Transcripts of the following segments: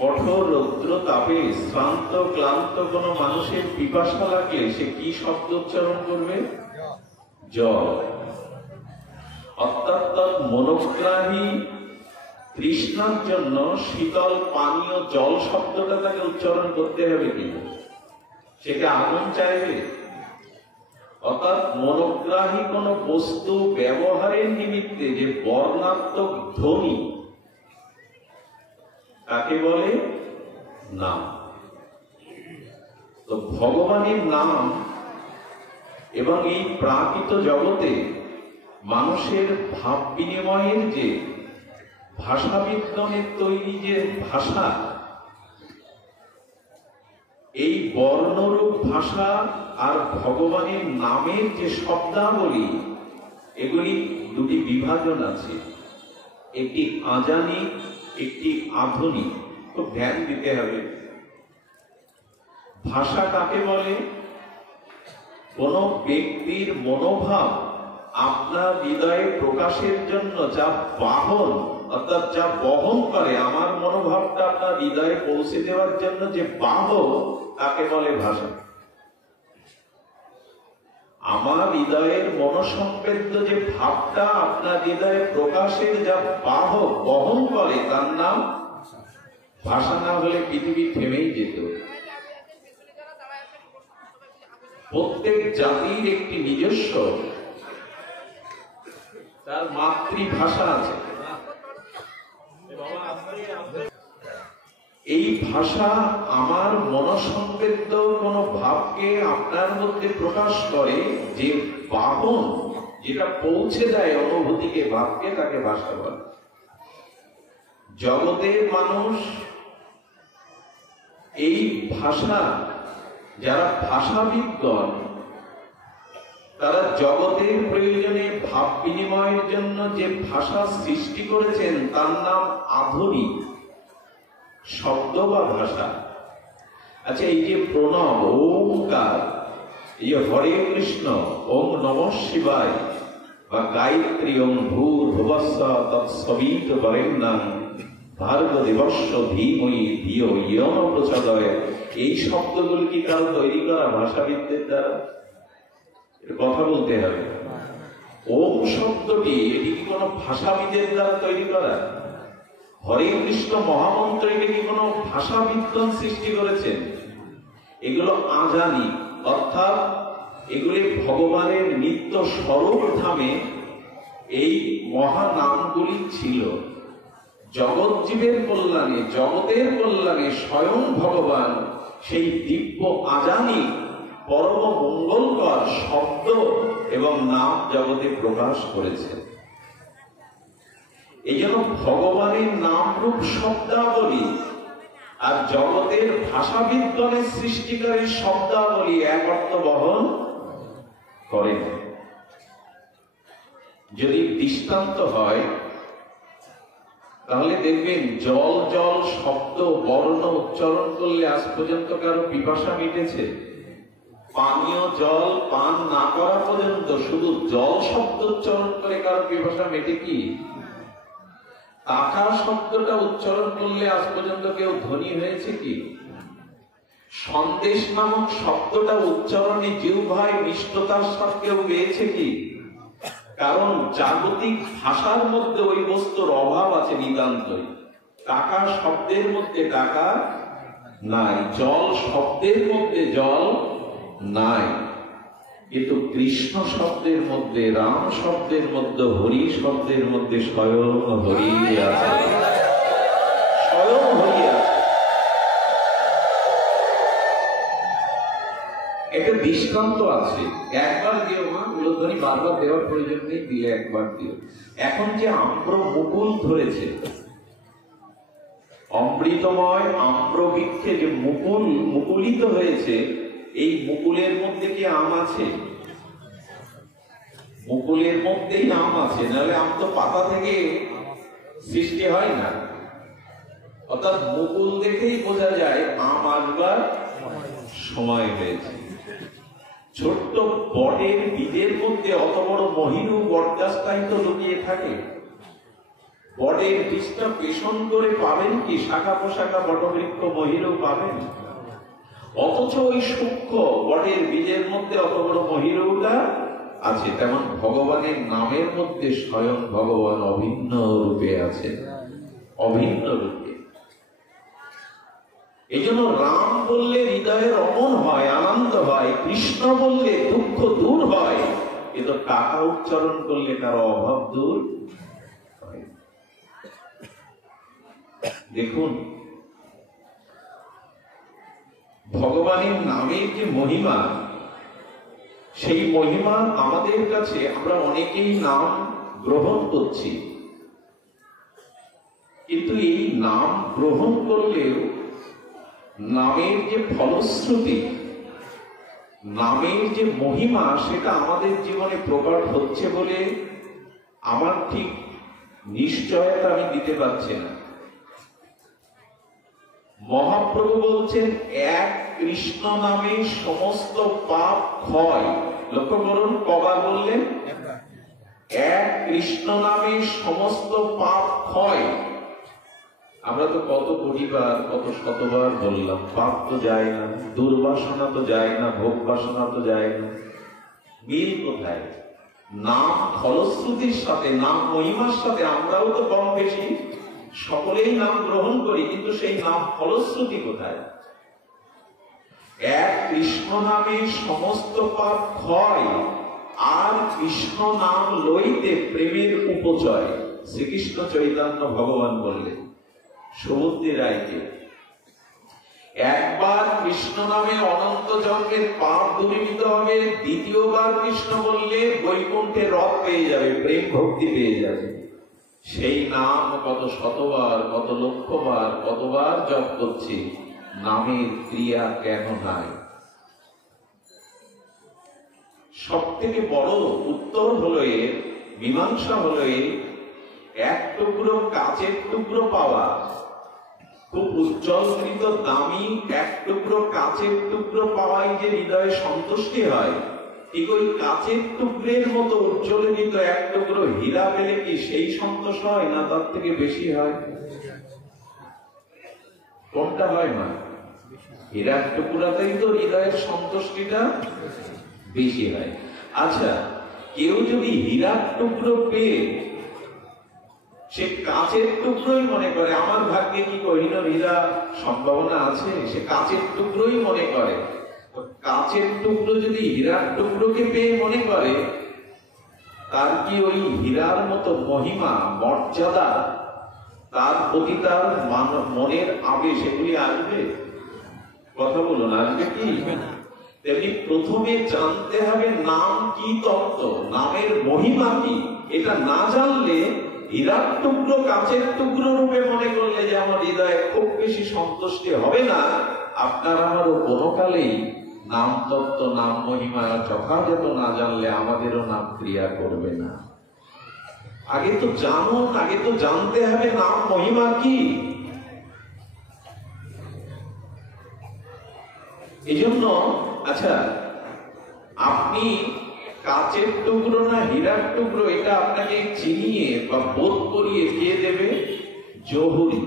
কঠোর রৌদ্র তাপে শ্রান্ত ক্লান্ত কোন মানুষের পিপাসা লাগলে সে কি শব্দ উচ্চারণ করবে? জল। অর্থাৎ মনোগ্রাহী তৃষ্ণার জন্য শীতল পানীয় জল শব্দটা তাকে উচ্চারণ করতে হবে কিনা? সেটা আগুন চাইবে? অর্থাৎ মনোগ্রাহী কোন বস্তু ব্যবহারের নিমিত্তে যে বর্ণাত্মক ধ্বনি, তাকে বলে নাম। তো ভগবানের নাম এবং এই প্রাকৃত জগতে মানুষের ভাব বিনিময়ের যে ভাষা বিজ্ঞানের তৈরি যে ভাষা, এই বর্ণরূপ ভাষা আর ভগবানের নামের যে শব্দাবলী, এগুলি দুটি বিভাজন আছে, একটি আজানিক, একটি আধুনিক। খুব ধ্যান দিতে হবে। ভাষা কাকে বলে? কোন ব্যক্তির মনোভাব আপনার হৃদয়ে প্রকাশের জন্য যা বাহন, অর্থাৎ যা বহন করে, আমার মনোভাবটা আপনার হৃদয়ে পৌঁছে দেওয়ার জন্য যে বাহক, তাকে বলে ভাষা। আমার হৃদয়ের মনোসংবেদ্য যে ভাবটা আপনার হৃদয়ে প্রকাশের যা বাহক বহন করে, তার নাম ভাষা। না হলে পৃথিবী থেমেই যেত। প্রত্যেক জাতির একটি নিজস্ব তার মাতৃভাষা আছে। এই ভাষা আমার মনোসংবেদ্য কোন ভাবকে আপনার মধ্যে প্রকাশ করে, যে বাহন, যেটা পৌঁছে দেয় অনুভূতিকে, ভাবকে, তাকে ভাষা বলে। জগতের মানুষ এই ভাষা, যারা ভাষাবিদগণ, তারা জগতের প্রয়োজনে ভাব বিনিময়ের জন্য যে ভাষা সৃষ্টি করেছেন, তার নাম আধুনিক শব্দ বা ভাষা। আচ্ছা, এই যে প্রণব, ওমকার, এই যে হরে কৃষ্ণ, ওম নমঃ শিবায়, বা গায়ত্রী, ওম ভূর্ভুবস্সঃ তৎসবিতুর্বরেণ্যং ভার্গো দেবস্য ধীমহি ধিয়ো ইয়ো ন প্রচোদয়াৎ, এই শব্দগুলি কি কারো তৈরি করা ভাষাবিদদের দ্বারা? কথা বলতে হবে। ওম শব্দটি, এটি কি কোনো ভাষাবিদের দ্বারা তৈরি করা? হরে কৃষ্ণ মহামন্ত্র, এটা কি কোনো ভাষাবিদ্বান সৃষ্টি করেছেন? এগুলো আজানি, অর্থাৎ এগুলি ভগবানের নিত্য স্বরূপ ধামে এই মহানামগুলি ছিল। জগৎ জীবের কল্যাণে, জগতের কল্যাণে স্বয়ং ভগবান সেই দিব্য আজানি পরম মঙ্গলকর শব্দ এবং নাম জগতে প্রকাশ করেছেন। এই জন্য ভগবানের নাম রূপ শব্দাবলী আর জগতের ভাষাবিজ্ঞানের সৃষ্টিকারী শব্দাবলী এক অর্থ বহন করে। যদি দৃষ্টান্ত হয়, তাহলে দেখবেন জল জল শব্দ বর্ণ উচ্চারণ করলে আজ পর্যন্ত কারো পিপাসা মিটেছে? পানীয় জল পান না করা পর্যন্ত শুধু জল শব্দ উচ্চারণ করে কারো পিপাসা মেটে কি? টাকা শব্দটা উচ্চারণ করলে আজ পর্যন্ত কেউ ধনী হয়েছে কি? সন্দেশ নামক শব্দটা উচ্চারণে জিহ্বায় মিষ্টতার সাথে কেউ পেয়েছে কি? কারণ জাগতিক ভাষার মধ্যে ওই বস্তুর অভাব আছে নিতান্তই। টাকা শব্দের মধ্যে টাকা নাই, জল শব্দের মধ্যে জল নাই, কিন্তু কৃষ্ণ শব্দের মধ্যে, রাম শব্দের মধ্যে, হরি শব্দের মধ্যে স্বয়ং হরি আছে, স্বয়ং হরি আছে। একটা দৃষ্টান্ত আছে, একবার দিও মা, উলোধ্বনি বারবার দেওয়ার প্রয়োজন নেই, দিলে একবার দিও। এখন যে আম্র মুকুল ধরেছে, অমৃতময় আম্র বৃক্ষে যে মুকুল মুকুলিত হয়েছে, এই মুকুলের মধ্যে কি আম আছে? মুকুলের মধ্যেই আম আছে, নাহলে আম তো পাতা থেকে সৃষ্টি হয় না। অর্থাৎ মুকুল দেখেই বোঝা যায় আম আসবার সময় হয়েছে। ছোট্ট বটের বীজের মধ্যে অত বড় মহিরু বটগাছটাই তো লুকিয়ে থাকে। বটের বীজটা পেষণ করে পাবেন কি? শাখা পোশাখা বটবৃক্ষ মহিরও পাবেন। অথচ ওই সূক্ষ্ম বটের বীজের মধ্যে অত বড় মহিরৌটা আছে। তেমন ভগবানের নামের মধ্যে স্বয়ং ভগবান অভিন্ন রূপে আছে, অভিন্ন রূপে। এই জন্য রাম বললে হৃদয়ের অমন হয়, আনন্দ হয়। কৃষ্ণ বললে দুঃখ দূর হয়। কিন্তু টাকা উচ্চারণ করলে কারো অভাব দূর হয়। দেখুন, ভগবানের নামের যে মহিমা, সেই মহিমা আমাদের কাছে, আমরা অনেকেই নাম গ্রহণ করছি, কিন্তু এই নাম গ্রহণ করলেও নামের যে ফলশ্রুতি, নামের যে মহিমা, সেটা আমাদের জীবনে প্রকট হচ্ছে বলে আমার ঠিক নিশ্চয়তা আমি দিতে পারছি না। মহাপ্রভু বলছেন, এক কৃষ্ণ নামে সমস্ত পাপ ক্ষয়। লক্ষ্য করুন, কবার বললেন? এক কৃষ্ণ নামে সমস্ত পাপ ক্ষয়। আমরা তো কত কোটিবার, কত শতবার বললাম, পাপ তো যায় না, দুর্বাসনা তো যায় না, ভোগ বাসনা তো যায় না। মিল কোথায়? নাম ফলশ্রুতির সাথে, নাম মহিমার সাথে আমরাও তো কম বেশি সকলেই নাম গ্রহণ করি, কিন্তু সেই নাম ফলশ্রুতি কোথায়? এক কৃষ্ণ নামে সমস্ত পাপ ক্ষয়, আর কৃষ্ণ নাম লইতে প্রেমের উপচয়। শ্রীকৃষ্ণ চৈতন্য ভগবান বললেন সুবুদ্ধি রায়কে, একবার কৃষ্ণ নামে অনন্ত জন্মের পাপ দূরীভূত হবে, দ্বিতীয়বার কৃষ্ণ বললে বৈকুণ্ঠে রথ পেয়ে যাবে, প্রেম ভক্তি পেয়ে যাবে। সেই নাম কত শতবার, কত লক্ষবার, কতবার জপ করছি, নামের ক্রিয়া কেন নাই? সব থেকে বড় উত্তর হলো এর, মীমাংসা হলো এর, এক টুকরো কাচের টুকরো পাওয়া, খুব উজ্জ্বলকৃত দামি এক টুকরো কাচের টুকরো পাওয়াই যে হৃদয়ে সন্তুষ্টি হয়, ঠিক ওই কাচের টুকরের মতো উজ্জ্বলিত এক টুকরো হীরা পেলে কি সেই সন্তোষ হয় না তার থেকে বেশি হয়? কোনটা হয় না? হীরার টুকরাতেই তো হৃদয়ের সন্তুষ্টিটা বেশি হয়। আচ্ছা, কেউ যদি হীরার টুকরো পেয়ে সে কাচের টুকরোই মনে করে, আমার ভাগ্যে কি কোহিনূর হীরা সম্ভাবনা আছে, সে কাচের টুকরোই মনে করে। কাচের টুকরো যদি হীরার টুকরোকে পেয়ে মনে করে, তার কি ওই হীরার মতো মহিমা, মর্যাদা, তার প্রতি তার মনের আবেশ এগুলি আসবে? কথা বলুন, আসবে কি? তেমনি প্রথমে জানতে হবে নাম কি তত্ত্ব, নামের মহিমা কি। এটা না জানলে হীরার টুকরো কাচের টুকরো রূপে মনে করলে যে আমার হৃদয়ে খুব বেশি সন্তুষ্টি হবে না, আপনার আমারও কোনো কালেই নাম তত্ত্ব, নাম মহিমা যথাযথ না জানলে আমাদেরও নাম ক্রিয়া করবে না। আগে তো জানুন, আগে তো জানতে হবে নাম মহিমা কি। এই জন্য, আচ্ছা, আপনি কাচের টুকরো না হীরার টুকরো, এটা আপনাকে চিনিয়ে বা বোধ করিয়ে কে দেবে? জহুরি।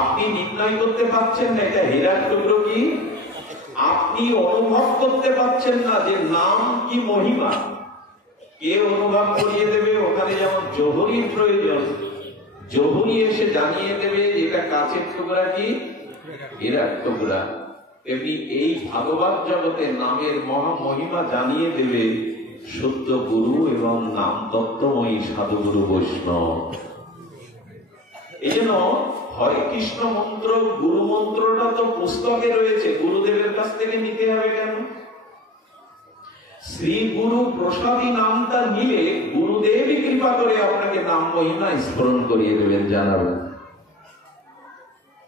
আপনি নির্ণয় করতে পারছেন না এটা হীরার টুকরো কি, আপনি অনুভব করতে পারছেন না যে নাম কি মহিমা, কে অনুভব করিয়ে দেবে? ওখানে যেমন জহুরির প্রয়োজন, জহুরি এসে জানিয়ে দেবে যে এটা কাচের টুকরা কি হীরার টুকরা। তেমনি এই ভাগবত জগতে নামের মহা মহিমা জানিয়ে দেবে শুদ্ধ গুরু এবং নাম তত্ত্বময়ী সাধুগুরু বৈষ্ণব। এই জন্য হরে কৃষ্ণ মন্ত্র, গুরু মন্ত্রটা তো পুস্তকে রয়েছে, গুরুদেবের কাছ থেকে নিতে হবে কেন? শ্রী গুরু প্রসাদী নামটা নিলে গুরুদেবই কৃপা করে আপনাকে নাম মহিমা স্মরণ করিয়ে দেবেন, জানাবেন।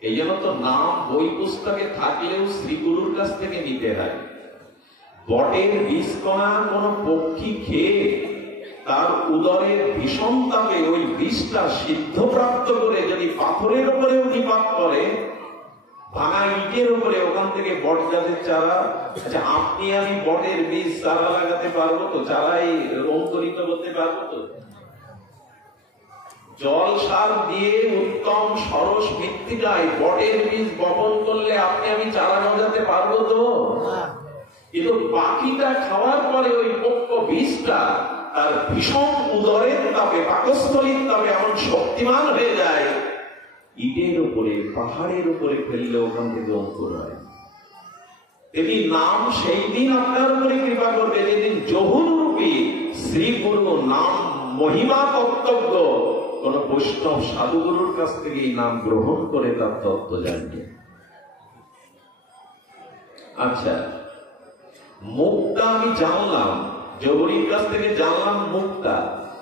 এই জন্য তো নাম বই পুস্তকে থাকলেও শ্রী গুরুর কাছ থেকে নিতে হয়। বটের বীজ কণা কোন পক্ষী খেয়ে তার উদরের ভীষণ তাপে ওই বীজটা সিদ্ধপ্রাপ্ত করে যদি পাথরের উপরে নিপাত করে, ভাঙা ইটের উপরে, ওখান থেকে বট গাছের চারা, আচ্ছা আপনি আমি বটের বীজ চারা লাগাতে পারবো তো? চারাই অঙ্কুরিত করতে পারবো তো? জল সার দিয়ে উত্তম সরস মৃত্তিকায় বটের বীজ বপন করলে আপনি আমি চারা গজাতে পারবো তো? কিন্তু বাকিটা খাওয়ার পরে ওই পোক্ত বীজটা তার ভীষণ উদরের তাপে, পাকস্থলীর তাপে এমন শক্তিমান হয়ে যায়, ইটের উপরে, পাহাড়ের উপরে ফেললে ওখান থেকে অঙ্কুর হয়। তেমনি নাম সেই দিন আপনার উপরে কৃপা করবে যেদিন জহুর রূপী শ্রী গুরু নাম মহিমা তত্ত্বজ্ঞ কোন বৈষ্ণব সাধুগুরুর কাছ থেকে এই নাম গ্রহণ করে তার তত্ত্ব জানবে। আচ্ছা, মুক্তা আমি জানলাম, জহুরির কাছ থেকে জানলাম মুক্তা।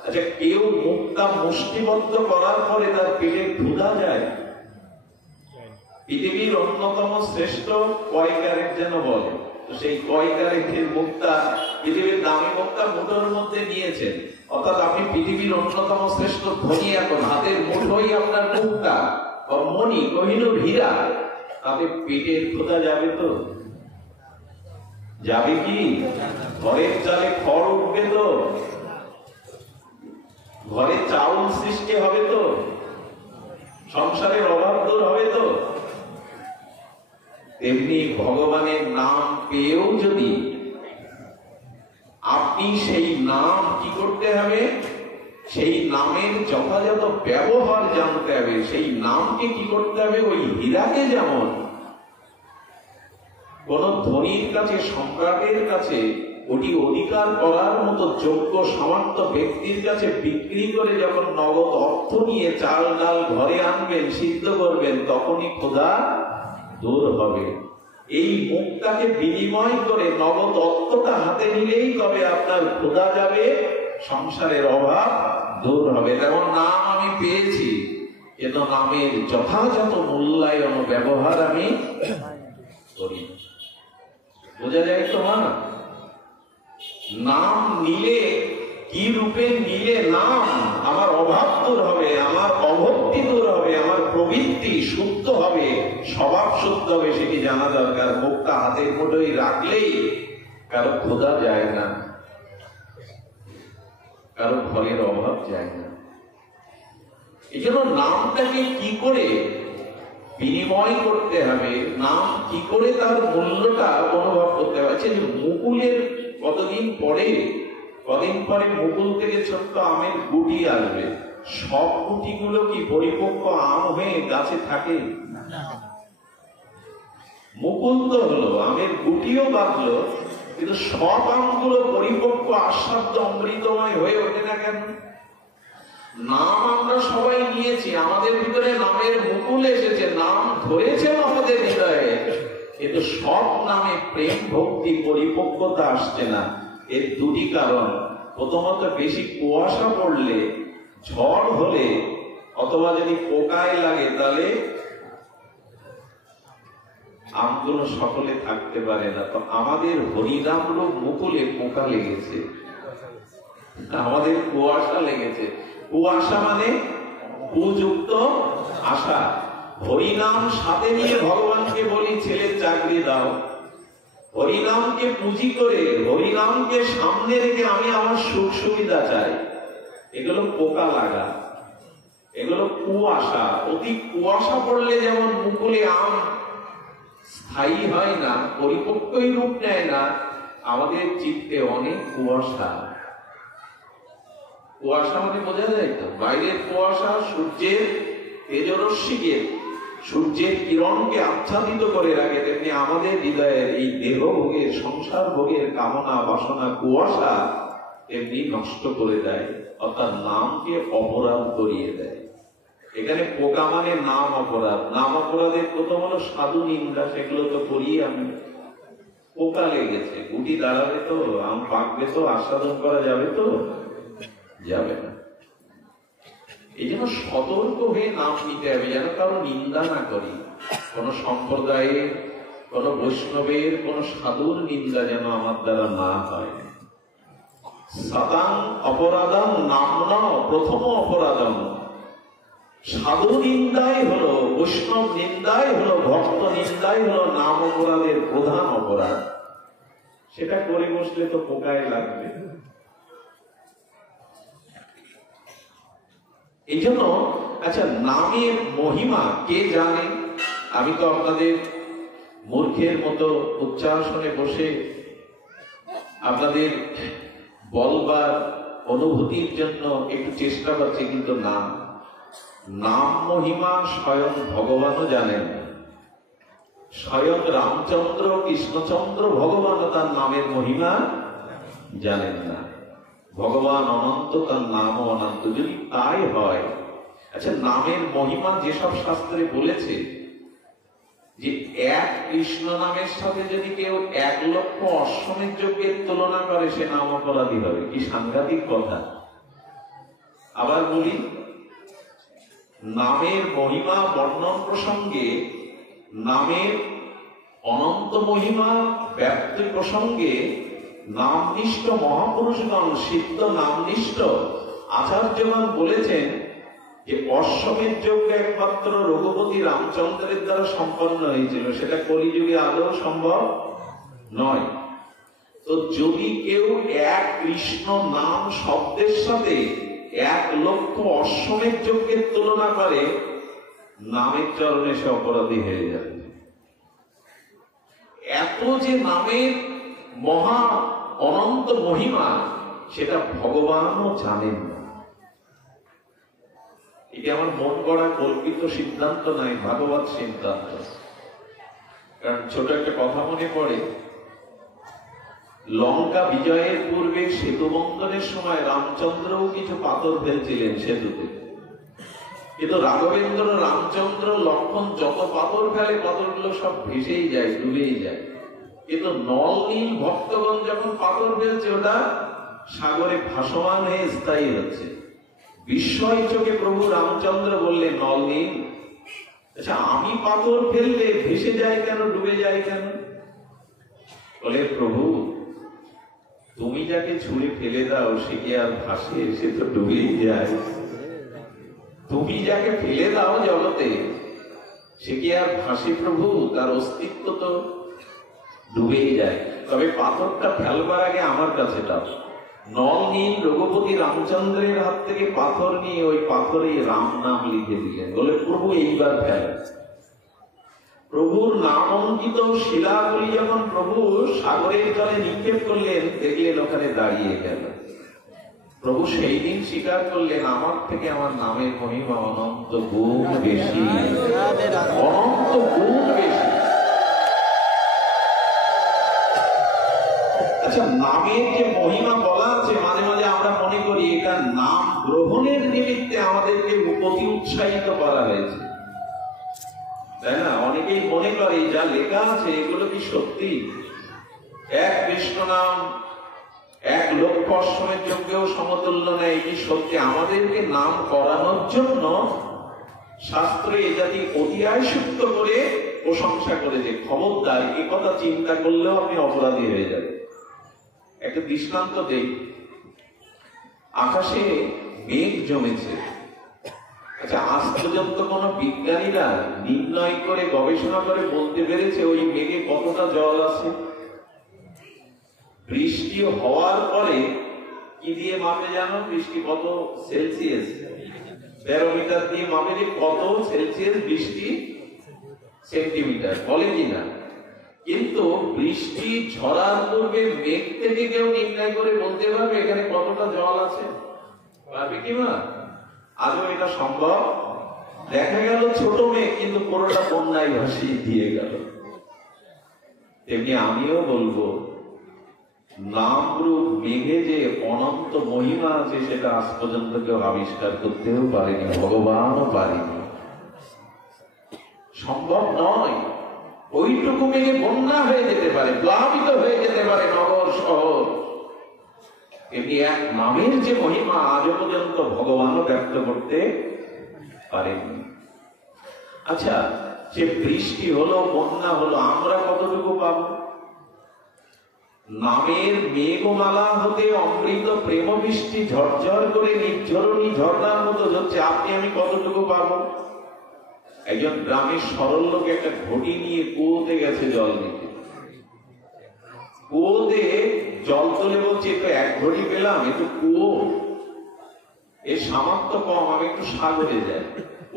আচ্ছা, কেউ মুক্তা মুষ্টিবদ্ধ করার পরে তার পেটে ক্ষুধা যায়? পৃথিবীর অন্যতম শ্রেষ্ঠ কয় ক্যারেট যেন বলে, তো সেই কয় ক্যারেটের মুক্তা, পৃথিবীর দামি মুক্তা মুঠোর মধ্যে নিয়েছেন, অর্থাৎ আপনি পৃথিবীর অন্যতম শ্রেষ্ঠ ধনী, এখন হাতের মুঠোই আপনার মুক্তা, মণি, কোহিনূর, হীরা, তাতে পেটের ক্ষুধা যাবে তো? যাবে কি? ঘরের চালে খড় উঠবে তো? ঘরে চাউল সৃষ্টি হবে তো? সংসারের অভাব দূর হবে তো? তেমনি ভগবানের নাম পেয়েও যদি আপনি সেই নাম কি করতে হবে, সেই নামের যথাযথ ব্যবহার জানতে হবে। সেই নামকে কি করতে হবে, ওই হীরাকে যেমন কোন ধনীর কাছে, সম্রাটের কাছে ওটি অধিকার করার মতো যোগ্য সামর্থ্য ব্যক্তির কাছে বিক্রি করে যখন নগদ অর্থ নিয়ে চাল ডাল ঘরে আনবেন, সিদ্ধ করবেন, তখনই ক্ষুধা দূর হবে। এই মুক্তাকে বিনিময় করে নগদ অর্থটা হাতে নিলেই তবে আপনার ক্ষুধা যাবে, সংসারের অভাব দূর হবে। যেমন নাম আমি পেয়েছি, কিন্তু নামের যথাযথ মূল্যায়ন ব্যবহার আমি করি। বোঝা যায় তো? না, নাম নিলে কি রূপে নিলে নাম আমার অভাব দূর হবে, আমার অভক্তি দূর হবে, আমার প্রবৃত্তি শুদ্ধ হবে, স্বভাব শুদ্ধ হবে, সেটি জানা দরকার। মুক্তা হাতের মুঠোয় রাখলেই কারো ক্ষুধা যায় না, কারো ফলের অভাব যায় না। এই জন্য নামটাকে কি করে বিনিময় করতে হবে, নাম কি করে তার মূল্যটা অনুভব করতে হবে। যে মুকুলের কদিন পরে মুকুল থেকে ছোট্ট আমের গুটি আসবে, সব গুটিগুলো কি পরিপক্ক আম হয়ে গাছে থাকে? মুকুল তো হলো, আমের গুটিও বাঁধলো, কিন্তু সব আমগুলো পরিপক্ক আস্বাদ্য অমৃতময় হয়ে ওঠে না কেন? নাম আমরা সবাই নিয়েছি, আমাদের ভিতরে নামের মুকুল এসেছে, নাম ধরেছেন আমাদের হৃদয়ে, কিন্তু সব নামে প্রেম ভক্তি পরিপক্কতা আসছে না। এর দুটি কারণ। প্রথমত, বেশি কুয়াশা পড়লে, ঝড় হলে, অথবা যদি পোকায় লাগে, তাহলে আমগুলো সকলে থাকতে পারে না। তো আমাদের হরিনাম রূপ মুকুলে পোকা লেগেছে, আমাদের কুয়াশা লেগেছে। কুয়াশা মানে কুযুক্ত আশা। হরিনাম সাথে নিয়ে ভগবানকে বলি ছেলের চাকরি দাও, হরিনামকে পুঁজি করে, হরিনামকে সামনে রেখে আমি আমার সুখ সুবিধা চাই, এগুলো পোকা লাগা, এগুলো কুয়াশা। অতি কুয়াশা পড়লে যেমন মুকুলে আম স্থায়ী হয় না, পরিপক্কই রূপ নেয় না, আমাদের চিত্তে অনেক কুয়াশা। কুয়াশা মানে বোঝা যায় তো, বাইরের কুয়াশা সূর্যের তেজরশ্মিকে, সূর্যের কিরণকে আচ্ছাদিত করে রাখে, তেমনি আমাদের হৃদয়ের এই দেহ ভোগের, সংসার ভোগের কামনা বাসনা কুয়াশা এমনি নষ্ট করে দেয়, অর্থাৎ নামকে অপরাধ করিয়ে দেয়। এখানে পোকা মানে নাম অপরাধ। নাম অপরাধের প্রথম হলো সাধু নিন্দা, সেগুলো তো করি আমি। পোকা লেগেছে, গুটি দাঁড়াবে তো, আম পাকবে তো, আস্বাদন করা যাবে তো? যাবে না। এই জন্য সতর্ক হয়ে নাম নিতে হবে, যেন কারো নিন্দা না করি। কোন সম্প্রদায়ের, কোন বৈষ্ণবের, কোন সাধুর নিন্দা যেন আমার দ্বারা না হয়। সাতাং অপরাধম নামনা প্রথম অপরাধম। সাধু নিন্দাই হলো, বৈষ্ণব নিন্দাই হলো, ভক্ত নিন্দাই হলো নাম অপরাধের প্রধান অপরাধ। সেটা করে বসলে তো পোকায় লাগবে। এই জন্য আচ্ছা, নামের মহিমা কে জানে? আমি তো আপনাদের মূর্খের মতো উচ্চারণে বসে আপনাদের বলবার অনুভূতির জন্য একটু চেষ্টা করছি, কিন্তু নাম মহিমা স্বয়ং ভগবানও জানেন না। স্বয়ং রামচন্দ্র কৃষ্ণচন্দ্র ভগবানও তার নামের মহিমা জানেন না। ভগবান অনন্ত, তার নামও অনন্ত। যদি তাই হয়, আচ্ছা, নামের মহিমা যেসব শাস্ত্রে বলেছে যে এক কৃষ্ণ নামের সাথে যদি কেউ 1,00,000 অশ্বমেধ যজ্ঞের তুলনা করে, সে নাম অপরাধী হবে। কি সাংঘাতিক কথা! আবার বলি, নামের মহিমা বর্ণন প্রসঙ্গে, নামের অনন্ত মহিমা ব্যাপ্তি প্রসঙ্গে নামনিষ্ঠ মহাপুরুষগণ, সিদ্ধ নামনিষ্ঠ আচার্যগণ বলেছেন যে অশ্বমেধ যজ্ঞ একমাত্র রঘুপতি রামচন্দ্রের দ্বারা সম্পন্ন হয়েছিল, সেটা কলিযুগে আদৌ সম্ভব নয়। তো যদি কেউ এক কৃষ্ণ নাম শব্দের সাথে 1,00,000 অশ্বমেধ যজ্ঞের তুলনা করে, নামের চরণে সে অপরাধী হয়ে যাবে। এত যে নামের মহা অনন্ত মহিমা, সেটা ভগবানও জানেন না। এটা আমার মন গড়া কল্পিত সিদ্ধান্ত নাই, ভাগবত সিদ্ধান্ত। কারণ ছোট একটা কথা মনে পড়ে, লঙ্কা বিজয়ের পূর্বে সেতু বন্ধনের সময় রামচন্দ্রও কিছু পাথর ফেলছিলেন সেতুতে, কিন্তু রাঘবেন্দ্র, রামচন্দ্র, লক্ষ্মণ যত পাথর ফেলে, পাথরগুলো সব ভেসেই যায়, ডুবেই যায়। কিন্তু নল নীল ভক্তগণ যখন পাথর ফেলছে, ওটা সাগরে ভাসমান হয়ে স্থায়ী হচ্ছে। বিস্ময় চোখে প্রভু রামচন্দ্র বললেন, নল নীল, আচ্ছা, আমি পাথর ফেললে ভেসে যায় কেন, ডুবে যায় কেন? বলে, প্রভু, তুমি যাকে ছুঁড়ে ফেলে দাও সে কি আর ভাসে? সে তো ডুবেই যায়। তুমি যাকে ফেলে দাও জগতে, সে কি আর ভাসে প্রভু? তার অস্তিত্ব তো ডুবেই যায়। তবে পাথরটা ফেলবার আগে আমার কাছে দাও। নল নীল রঘুপতি রামচন্দ্রের হাত থেকে পাথর নিয়ে ওই পাথরে রাম নাম লিখে দিলেন। বলে, প্রভু এইবার ফেল। প্রভুর নাম অঙ্কিত শিলাগুলি যখন প্রভু সাগরের জলে নিক্ষেপ করলেন, দেখলেন ওখানে দাঁড়িয়ে গেল। প্রভু সেই দিন স্বীকার করলেন, আমার থেকে আমার নামের মহিমা অনন্ত গুণ বেশি, অনন্ত গুণ বেশি। আচ্ছা, নামের যে মহিমা বলা আছে, মাঝে মাঝে আমরা মনে করি এটা নাম গ্রহণের নিমিত্তে আমাদেরকে প্রতি উৎসাহিত করা হয়েছে, তাই না? অনেকেই মনে করে যা লেখা আছে এগুলো কি সত্যি? এক কৃষ্ণ নাম 1,00,000 অশ্বমেধ যজ্ঞেও সমতুল্য নেই, কি সত্যি? আমাদেরকে নাম করানোর জন্য শাস্ত্রে এ জাতি অতিআয় সুক্ত করে প্রশংসা করেছে। খবরদার, এ কথা চিন্তা করলেও আপনি অপরাধী হয়ে যাবে। একটা দৃষ্টান্ত দেই। আকাশে মেঘ জমেছে। আচ্ছা, আজ পর্যন্ত কোন বিজ্ঞানীরা নির্ণয় করে গবেষণা করে বলতে পেরেছে ওই মেঘে কতটা জল আছে? বৃষ্টি হওয়ার পরে কি দিয়ে মাপে জানো? বৃষ্টি কত সেলসিয়াস? ব্যারোমিটার দিয়ে মাপে যে কত সেলসিয়াস বৃষ্টি, সেন্টিমিটার, বলে কিনা? কিন্তু বৃষ্টি ঝরার পূর্বে মেঘ থেকে কেউ নির্ণয় করে বলতে পারবে এখানে কতটা জল আছে? পারবে কি না? আজও এটা সম্ভব? দেখা গেল ছোট মেঘ, কিন্তু পুরোটা বন্যায় ভাসিয়ে দিয়ে গেল। তেমনি আমিও বলবো, নাম রূপ মেঘে যে অনন্ত মহিমা আছে, সেটা আজ পর্যন্ত কেউ আবিষ্কার করতেও পারেনি, ভগবানও পারেনি, সম্ভব নয়। ওইটুকু মেঘে বন্যা হয়ে যেতে পারে, প্লাবিত হয়ে যেতে পারে নগর শহর। এমনি এক নামের যে মহিমা আজও পর্যন্ত ভগবানও ব্যক্ত করতে পারেনি। আচ্ছা, সে বৃষ্টি হলো, বন্যা হলো, আমরা কতটুকু পাবো? নামের মেঘমালা হতে অমৃত প্রেম বৃষ্টি ঝরঝর করে নির্ঝরণী ঝর্ণার মতো হচ্ছে, আপনি আমি কতটুকু পাবো? একজন গ্রামের সরল লোক একটা ঘটি নিয়ে কুয়োতে গেছে জল নিতে। কুয়োতে জল তুলে বলছে, তো 1 ঘটি পেলাম, এ তো কুয়ো। এর সামর্থ্য কম, আমি একটু সাগরে যাই।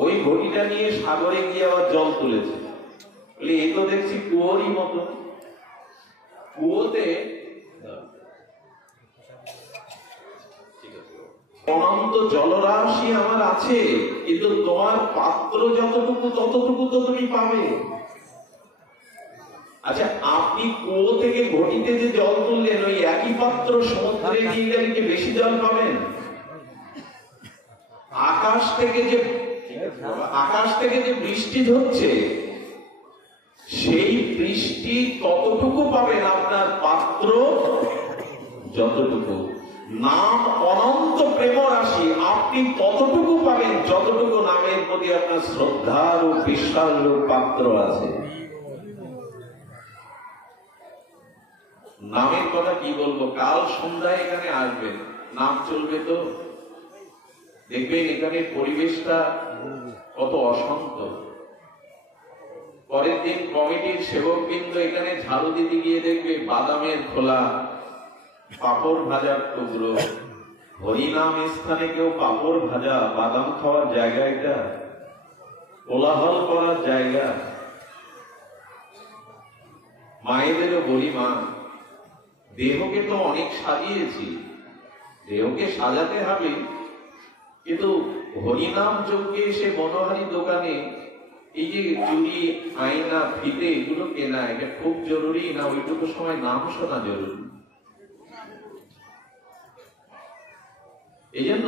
ওই ঘটিটা নিয়ে সাগরে গিয়ে আবার জল তুলেছে। বলি এই তো দেখছি কুয়োরই মতো। কুয়োতে অনন্ত জলরাশি আমার আছে, কিন্তু তোমার পাত্র যতটুকু ততটুকু তো তুমি পাবে। আচ্ছা, আপনি কুয়ো থেকে ঘটিতে যে জল তুললেন, ওই একই পাত্র সমুদ্রে নিয়ে গেলে কি বেশি জল পাবেন? আকাশ থেকে যে বৃষ্টি ঝরছে, সেই বৃষ্টি ততটুকু পাবেন আপনার পাত্র যতটুকু। নাম অনন্ত প্রেম রাশি, আপনি ততটুকু পাবেন যতটুকু নামের প্রতি আপনার শ্রদ্ধার ও বিশ্বাস পাত্র আছে। নামের কথা কি বলবো, কাল সন্ধ্যায় এখানে আসবেন, নাম চলবে তো দেখবেন এখানে পরিবেশটা কত অশান্ত। পরের দিন কমিটির সেবকবৃন্দ এখানে ঝাড়ু দিতে গিয়ে দেখবে বাদামের খোলা, পাপড় ভাজার টুকরো। হরিনাম স্থানে কেউ পাপড় ভাজা বাদাম খাওয়ার জায়গা, এটা কোলাহল করার জায়গা। মায়েদেরও বলি, মা দেহকে তো অনেক সাজিয়েছি, দেহকে সাজাতে হবে, কিন্তু হরিনাম যজ্ঞে এসে মনোহারি দোকানে এই যে চুড়ি, আয়না, ফিতে এগুলো কেনা, এটা খুব জরুরি না ওইটুকু সময় নাম শোনা জরুরি? এই জন্য